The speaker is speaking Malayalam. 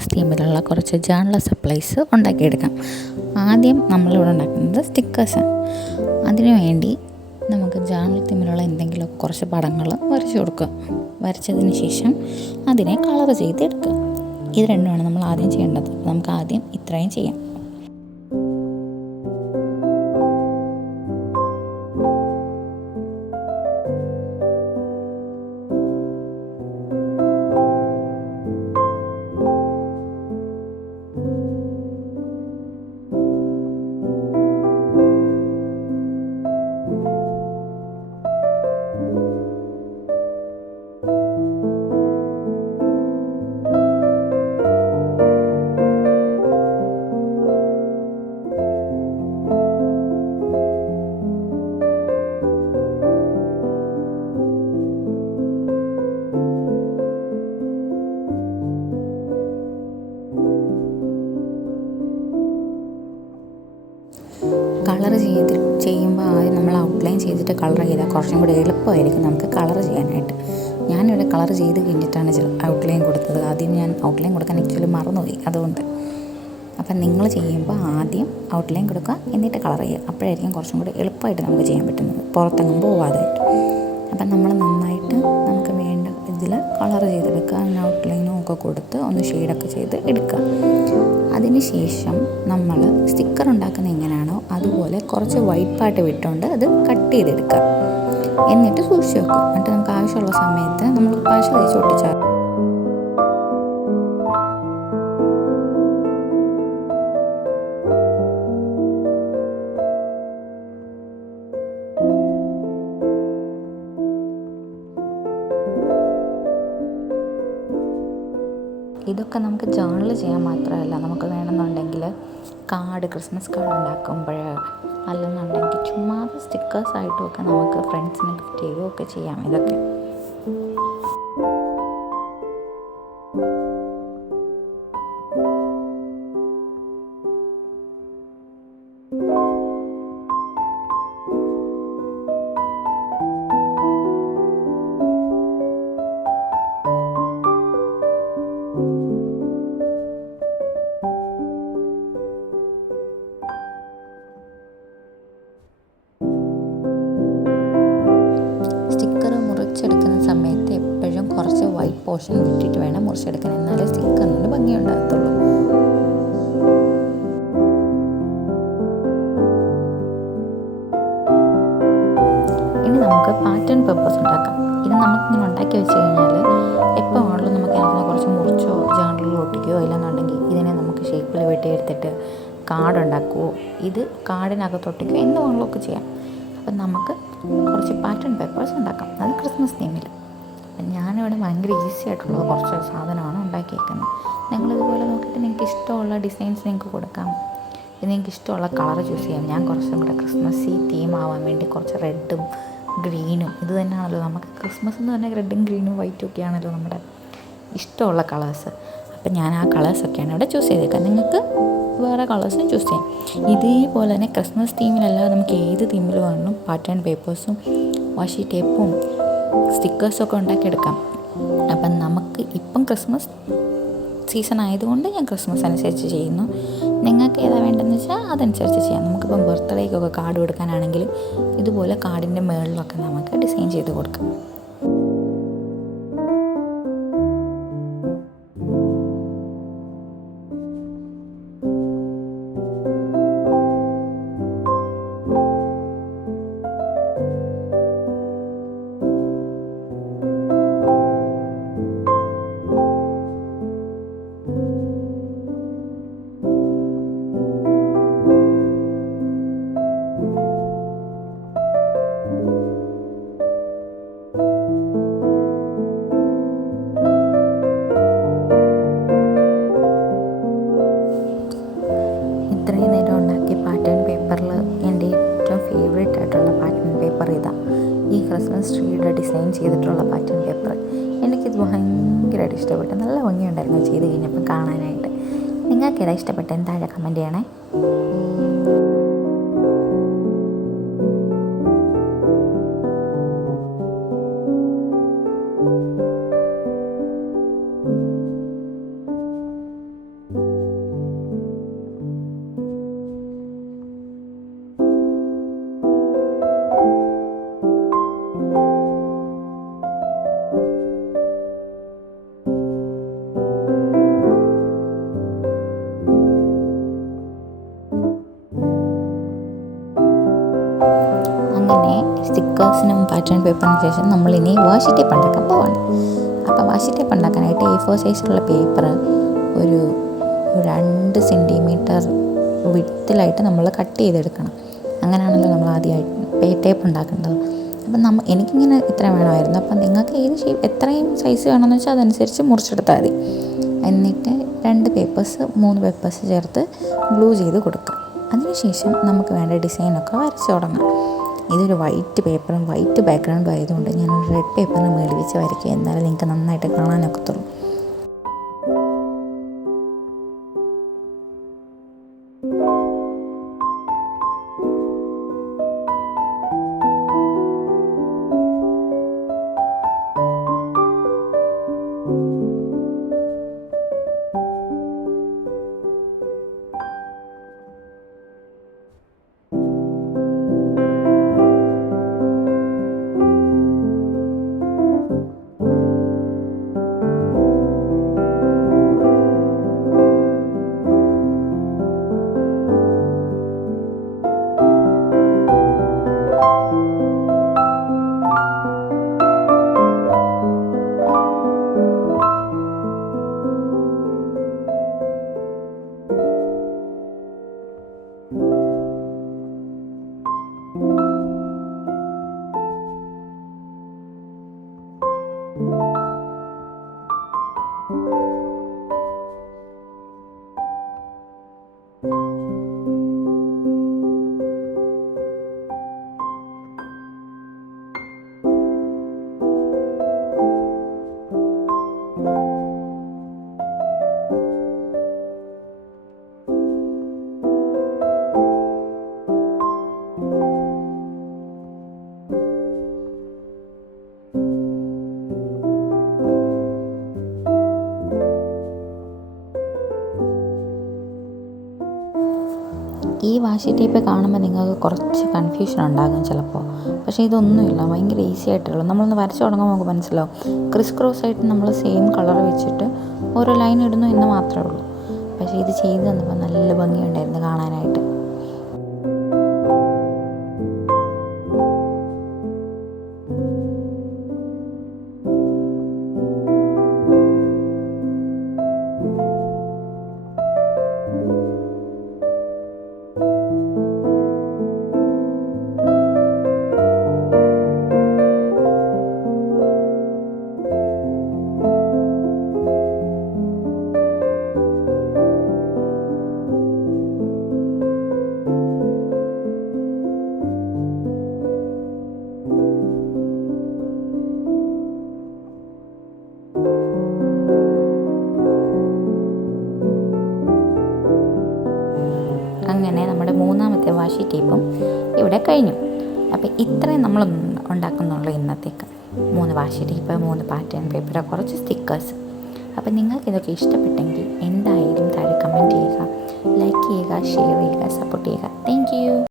ക്രിസ്മസ് തീമിലുള്ള കുറച്ച് ജേണൽ സപ്ലൈസ് ഉണ്ടാക്കിയെടുക്കാം. ആദ്യം നമ്മളിവിടെ ഉണ്ടാക്കുന്നത് സ്റ്റിക്കേഴ്സാണ്. അതിനു വേണ്ടി നമുക്ക് ജേണൽ തീമിലുള്ള എന്തെങ്കിലും കുറച്ച് പടങ്ങൾ വരച്ചു കൊടുക്കുക. വരച്ചതിന് ശേഷം അതിനെ കളർ ചെയ്തെടുക്കുക. ഇത് രണ്ടുമാണ് നമ്മൾ ആദ്യം ചെയ്യേണ്ടത്. നമുക്ക് ആദ്യം ഇത്രയും ചെയ്യാം. കളർ ചെയ്യുമ്പോൾ ആദ്യം നമ്മൾ ഔട്ട്ലൈൻ ചെയ്തിട്ട് കളർ ചെയ്താൽ കുറച്ചും കൂടി എളുപ്പമായിരിക്കും നമുക്ക് കളർ ചെയ്യാനായിട്ട്. ഞാനിവിടെ കളർ ചെയ്ത് കഴിഞ്ഞിട്ടാണ് ഔട്ട്ലൈൻ കൊടുത്തത്. ആദ്യം ഞാൻ ഔട്ട്ലൈൻ കൊടുക്കാൻ ആക്ച്വലി മറന്നുപോയി. അതുകൊണ്ട് അപ്പം നിങ്ങൾ ചെയ്യുമ്പോൾ ആദ്യം ഔട്ട്ലൈൻ കൊടുക്കുക, എന്നിട്ട് കളർ ചെയ്യുക. അപ്പോഴായിരിക്കും കുറച്ചും കൂടി എളുപ്പമായിട്ട് നമുക്ക് ചെയ്യാൻ പറ്റുന്നത്, പുറത്തെങ്ങും പോവാതായിട്ട്. അപ്പം നമ്മൾ നന്നായിട്ട് നമുക്ക് വേണ്ട ഇതിൽ കളർ ചെയ്തെടുക്കുക. അതിന് ഔട്ട്ലൈനും ഒക്കെ കൊടുത്ത് ഒന്ന് ഷെയ്ഡൊക്കെ ചെയ്ത് എടുക്കുക. അതിന് ശേഷം നമ്മൾ സ്റ്റിക്കർ ഉണ്ടാക്കുന്നത് എങ്ങനെയാണോ അതുപോലെ കുറച്ച് വൈറ്റ് പാർട്ട് വിട്ടുകൊണ്ട് അത് കട്ട് ചെയ്തെടുക്കുക. എന്നിട്ട് സൂക്ഷിച്ച് വെക്കുക. എന്നിട്ട് നമുക്ക് ആവശ്യമുള്ള സമയത്ത് നമ്മൾ പശ തേച്ച് ഒട്ടിച്ചാൽ ഇതൊക്കെ നമുക്ക് ജേണൽ ചെയ്യാൻ മാത്രമല്ല, നമുക്ക് വേണമെന്നുണ്ടെങ്കിൽ ക്രിസ്മസ് കാർഡ് ഉണ്ടാക്കുമ്പോൾ, അല്ലെന്നുണ്ടെങ്കിൽ ചുമ്മാ സ്റ്റിക്കേഴ്സായിട്ടും ഒക്കെ നമുക്ക് ഫ്രണ്ട്സിന് ഗിഫ്റ്റ് ചെയ്യുകയൊക്കെ ചെയ്യാം. ഇതൊക്കെ മുറിച്ചെടുക്കുന്ന സമയത്ത് എപ്പോഴും കുറച്ച് വൈറ്റ് പോർഷൻ വിട്ടിട്ട് വേണം മുറിച്ചെടുക്കാൻ. എന്നാലേ സ്റ്റിക്കറിന് ഭംഗി ഉണ്ടാകത്തുള്ളൂ. ഇനി നമുക്ക് പാറ്റേൺ പേപ്പേഴ്സ് ഉണ്ടാക്കാം. ഇത് നമുക്കിങ്ങനെ ഉണ്ടാക്കി വെച്ച് കഴിഞ്ഞാൽ എപ്പോൾ ആണെങ്കിലും നമുക്ക് അതിനെ കുറച്ച് മുറിച്ചോ ജേണലിൽ ഒട്ടിക്കുകയോ ഇല്ലെന്നുണ്ടെങ്കിൽ ഇതിനെ നമുക്ക് ഷേപ്പിൽ വെട്ടിയെടുത്തിട്ട് കാർഡ് ഉണ്ടാക്കുകയോ ഇത് കാർഡിനകത്തൊട്ടിക്കുകയോ എന്തുവാണെങ്കിലും ഒക്കെ ചെയ്യാം. അപ്പം നമുക്ക് കുറച്ച് പാറ്റേൺ പേപ്പേഴ്സ് ഉണ്ടാക്കാം, അത് ക്രിസ്മസ് തീമിൽ. ഞാനിവിടെ ഭയങ്കര ഈസി ആയിട്ടുള്ള കുറച്ച് സാധനമാണ് ഉണ്ടാക്കിയേക്കുന്നത്. നിങ്ങളിതുപോലെ നോക്കിയിട്ട് നിങ്ങൾക്ക് ഇഷ്ടമുള്ള ഡിസൈൻസ് നിങ്ങൾക്ക് കൊടുക്കാം. ഇത് നിങ്ങൾക്ക് ഇഷ്ടമുള്ള കളർ ചൂസ് ചെയ്യാം. ഞാൻ കുറച്ചും കൂടെ ക്രിസ്മസ് തീം ആവാൻ വേണ്ടി കുറച്ച് റെഡും ഗ്രീനും, ഇത് തന്നെയാണല്ലോ നമുക്ക് ക്രിസ്മസ് എന്ന് പറഞ്ഞാൽ റെഡും ഗ്രീനും വൈറ്റും ഒക്കെയാണല്ലോ നമ്മുടെ ഇഷ്ടമുള്ള കളേഴ്സ്. അപ്പം ഞാൻ ആ കളേഴ്സൊക്കെയാണ് ഇവിടെ ചൂസ് ചെയ്തേക്കുക. നിങ്ങൾക്ക് വേറെ കളേഴ്സും ചൂസ് ചെയ്യാം. ഇതേപോലെ തന്നെ ക്രിസ്മസ് തീമിലല്ലാതെ നമുക്ക് ഏത് തീമിൽ വേണം പാറ്റേൺ പേപ്പേഴ്സും വാഷി ടേപ്പും സ്റ്റിക്കേഴ്സൊക്കെ ഉണ്ടാക്കിയെടുക്കാം. അപ്പം നമുക്ക് ഇപ്പം ക്രിസ്മസ് സീസൺ ആയതുകൊണ്ട് ഞാൻ ക്രിസ്മസ് അനുസരിച്ച് ചെയ്യുന്നു. നിങ്ങൾക്ക് ഏതാ വേണ്ടതെന്ന് വെച്ചാൽ അതനുസരിച്ച് ചെയ്യാം. നമുക്കിപ്പം ബർത്ത്ഡേക്കൊക്കെ കാർഡ് കൊടുക്കാനാണെങ്കിൽ ഇതുപോലെ കാർഡിൻ്റെ മുകളിലൊക്കെ നമുക്ക് ഡിസൈൻ ചെയ്ത് കൊടുക്കാം. ഇത്രയും നേരം ഉണ്ടാക്കിയ പാറ്റേൺ പേപ്പറിൽ എൻ്റെ ഏറ്റവും ഫേവറേറ്റ് ആയിട്ടുള്ള പാറ്റേൺ പേപ്പർ ഇതാണ്. ഈ ക്രിസ്മസ് ട്രീയുടെ ഡിസൈൻ ചെയ്തിട്ടുള്ള പാറ്റേൺ പേപ്പർ എനിക്കിത് ഭയങ്കരമായിട്ട് ഇഷ്ടപ്പെട്ടു. നല്ല ഭംഗിയുണ്ടായിരുന്നു ചെയ്ത് കഴിഞ്ഞപ്പം കാണാനായിട്ട്. നിങ്ങൾക്ക് ഏതാ ഇഷ്ടപ്പെട്ടത് താഴെ കമൻറ്റ് ചെയ്യണേ. സ്റ്റിക്കേഴ്സിനും പാറ്റേൺ പേപ്പറിനും ശേഷം നമ്മളിനി വാഷി ടേപ്പ് ഉണ്ടാക്കാൻ പോവാണ്. അപ്പോൾ വാഷി ടേപ്പ് ഉണ്ടാക്കാനായിട്ട് A4 സൈസിലുള്ള പേപ്പർ ഒരു 2 സെൻറ്റിമീറ്റർ വിഡ്ത്തിലായിട്ട് നമ്മൾ കട്ട് ചെയ്തെടുക്കണം. അങ്ങനെയാണല്ലോ നമ്മൾ ആദ്യമായിട്ട് ടേപ്പ് ഉണ്ടാക്കേണ്ടത്. അപ്പം എനിക്കിങ്ങനെ ഇത്ര വേണമായിരുന്നു. അപ്പം നിങ്ങൾക്ക് ഏത് എത്രയും സൈസ് വേണമെന്ന് വെച്ചാൽ അതനുസരിച്ച് മുറിച്ചെടുത്താൽ മതി. എന്നിട്ട് 3 പേപ്പേഴ്സ് ചേർത്ത് ഗ്ലൂ ചെയ്ത് കൊടുക്കുക. അതിനുശേഷം നമുക്ക് വേണ്ട ഡിസൈനൊക്കെ വരച്ച് തുടങ്ങാം. ഇതൊരു വൈറ്റ് പേപ്പറും വൈറ്റ് ബാക്ക്ഗ്രൗണ്ടും ആയതുകൊണ്ട് ഞാനൊരു റെഡ് പേപ്പറിന് മേളിൽ വെച്ച് വരയ്ക്കുക. എന്നാലും നിങ്ങൾക്ക് നന്നായിട്ട് കാണാനൊക്കത്തുള്ളൂ. ഈ വാഷി ടേപ്പ് കാണുമ്പോൾ നിങ്ങൾക്ക് കുറച്ച് കൺഫ്യൂഷൻ ഉണ്ടാകും ചിലപ്പോൾ. പക്ഷേ ഇതൊന്നുമില്ല, ഭയങ്കര ഈസി ആയിട്ടുള്ളൂ. നമ്മളൊന്ന് വരച്ച് തുടങ്ങുമ്പോൾ നമുക്ക് മനസ്സിലാവും. ക്രിസ് ക്രോസ് ആയിട്ട് നമ്മൾ സെയിം കളർ വെച്ചിട്ട് ഓരോ ലൈൻ ഇടുന്നു എന്ന് മാത്രമേ ഉള്ളൂ. പക്ഷേ ഇത് ചെയ്ത് തന്നപ്പോൾ നല്ല ഭംഗിയുണ്ടായിരുന്നു കാണാനായിട്ട്. അങ്ങനെ നമ്മുടെ 3ാമത്തെ വാഷി ടേപ്പും ഇവിടെ കഴിഞ്ഞു. അപ്പോൾ ഇത്രയും നമ്മൾ ഉണ്ടാക്കുന്നുള്ളൂ ഇന്നത്തേക്ക്. 3 വാഷി ടേപ്പ്, 3 പാറ്റേൺ പേപ്പർ, കുറച്ച് സ്റ്റിക്കേഴ്സ്. അപ്പോൾ നിങ്ങൾക്ക് ഇതൊക്കെ ഇഷ്ടപ്പെട്ടെങ്കിൽ എന്തായാലും താഴെ കമൻറ്റ് ചെയ്യുക, ലൈക്ക് ചെയ്യുക, ഷെയർ ചെയ്യുക, സപ്പോർട്ട് ചെയ്യുക. Thank you.